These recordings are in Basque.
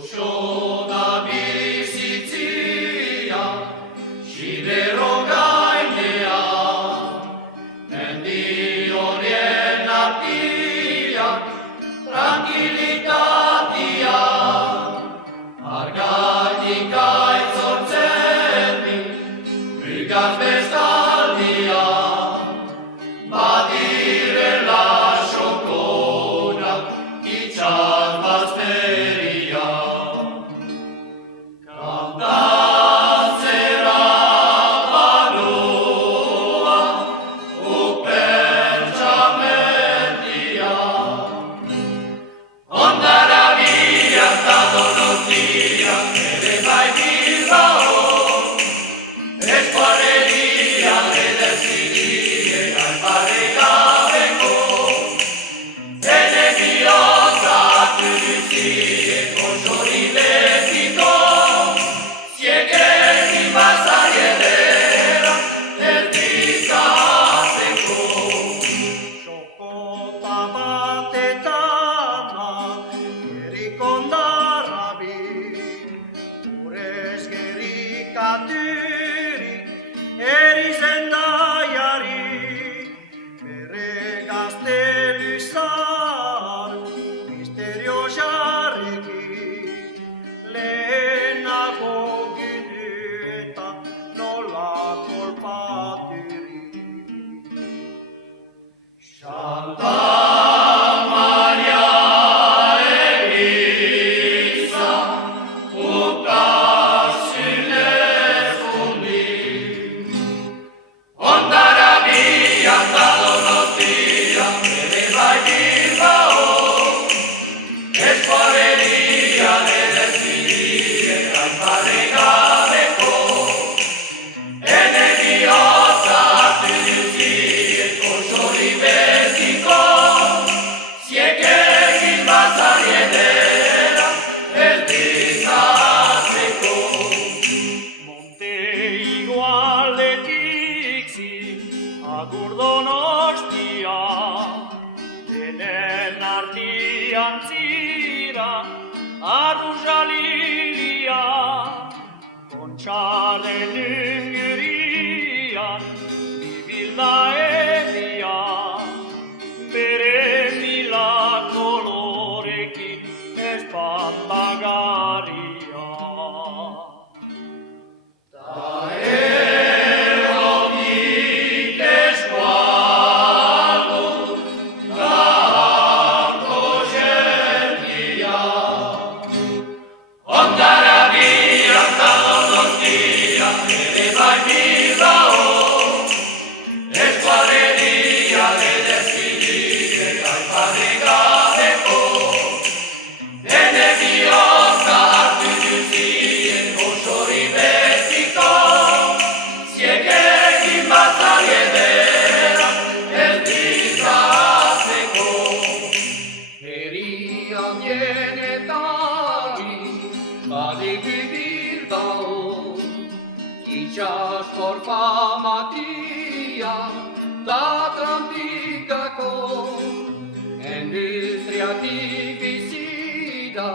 Goxona bizitzia, Sibero gainean, mendi horien artian, tranquilitatea, argatik aitzortzen di, brigaz bestaldia, badirela xokonak, itxas bazteria. Kantatzera banoa, upertxamendia, Hondarabia eta Donostia, ere bai Bilbao, eskualeria ederzirie aiparegabeko, ene bihotzak duzie goxori leziko, ziegeri bazaiedera erdizateko. Xokota batetana, gerikondarrabi, urez gerikaturi, erizendaiari, bere gazteluzar, misterio jarriki, lehenago ginueta nola kolpaturi. Santa Maria Elisa, ukazunez fundi, Hondarabia eta Donostia, ere bai Bilbao, eskualeria ederzirie aiparegabeko, ene bihotzak duzie goxori beziko, ziegegi bazaiedera erdizateko. Monte igualetik zin, agur Donostia, denen artian zira, arruza lilia, kontxaren ingerian, bibilda egia, bere mila kolorekin espantagarria. Ta erotik eskualdu, gaurko jendia, Hondarabia eta Donostia, ere bai Bilbao, eskualeria ederzirie aiparegabeko, ene bihotzak duzie goxori beziko, ziegegi bazaiedera erdizateko. Herrian jenetari, badiki Bilbao, itxas forfamatia, da Atlantikako, industriatik bizida,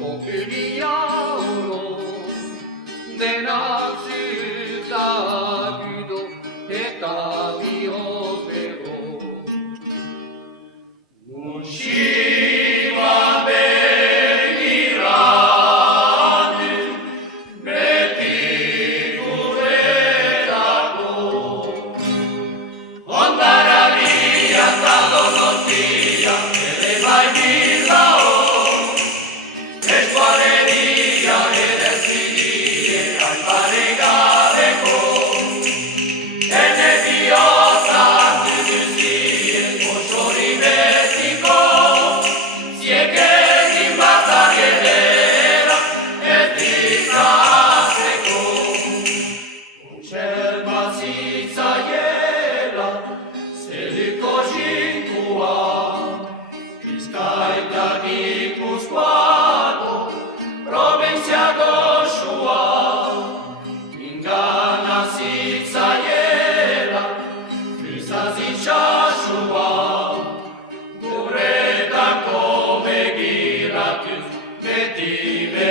populia oro, denak zutak gudo eta bihozbego. Musiba begiratu, beti guretako, Hondarabia eta Donostia, ere bai Bilbao, eskualeria ederzirie aiparegabeko, vive